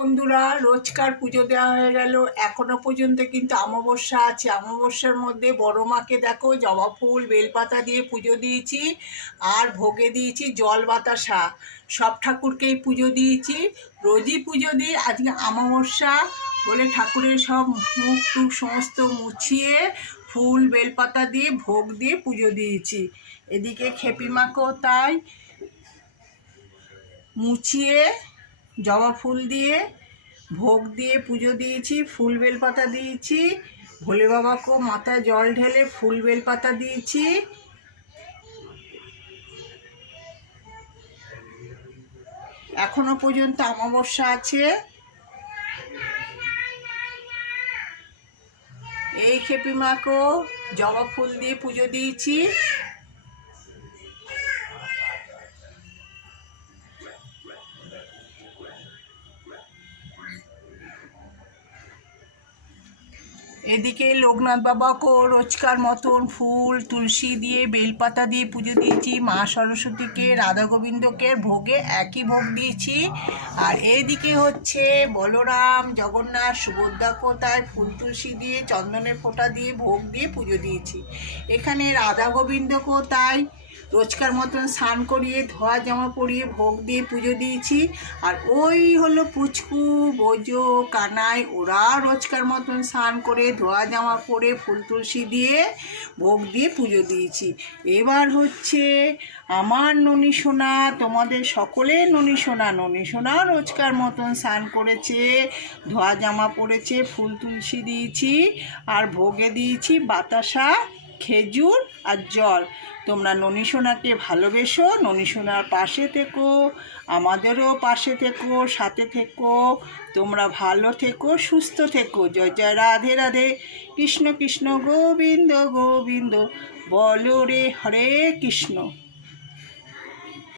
বন্ধুরা, রোজকার পুজো দেওয়া হয়ে গেল। এখনো পর্যন্ত কিন্তু অমাবস্যা আছে। অমাবস্যার মধ্যে বড় মাকে দেখো জবা ফুল বেলপাতা দিয়ে পুজো দিয়েছি, আর ভোগে দিয়েছি জল বাতাসা। সব ঠাকুরকেই পুজো দিয়েছি, রোজই পুজো দিই। আজকে অমাবস্যা বলে ঠাকুরের সব মুখ টুক সমস্ত মুছিয়ে ফুল বেলপাতা দিয়ে ভোগ দিয়ে পুজো দিয়েছি। এদিকে খেপি মাকেও তাই মুছিয়ে জবা ফুল দিয়ে ভোগ দিয়ে পুজো দিয়েছি, ফুল বেলপাতা দিয়েছি। ভোলে বাবাকেও মাথায় জল ঢেলে ফুল বেলপাতা দিয়েছি। এখনো পর্যন্ত অমাবস্যা আছে। এই খেপি মাকেও জবা ফুল দিয়ে পুজো দিয়েছি। এদিকে লোকনাথ বাবাকেও রোজকার মতন ফুল তুলসী দিয়ে বেলপাতা দিয়ে পুজো দিয়েছি। মা সরস্বতীকে রাধা গোবিন্দকে ভোগে একই ভোগ দিয়েছি। আর এইদিকে হচ্ছে বলরাম জগন্নাথ সুভদ্রা কোথায় ফুল তুলসী দিয়ে চন্দনের ফোঁটা দিয়ে ভোগ দিয়ে পুজো দিয়েছি। এখানে রাধা গোবিন্দকেও তাই রোজকার মতন স্নান করিয়ে ধোয়া জামা পরিয়ে ভোগ দিয়ে পুজো দিয়েছি। আর ওই হলো পুচকু বোজো কানাই, ওরা রোজকার মতন স্নান করে ধোয়া জামা পরে ফুল তুলসী দিয়ে ভোগ দিয়ে পুজো দিয়েছি। এবার হচ্ছে আমার ননী সোনা, তোমাদের সকলের ননী সোনা রোজকার মতন স্নান করেছে, ধোয়া জামা পরেছে, ফুল তুলসী দিয়েছি, আর ভোগে দিয়েছি বাতাসা, খেজুর আর জল। তোমরা ননী সোনাকে ভালোবেসো, ননী সোনার পাশে থেকো, আমাদেরও পাশে থেকো, সাথে থেকো। তোমরা ভালো থেকো, সুস্থ থেকো। জয় জয় রাধে রাধে, কৃষ্ণ কৃষ্ণ গোবিন্দ গোবিন্দ, বলো রে হরে কৃষ্ণ।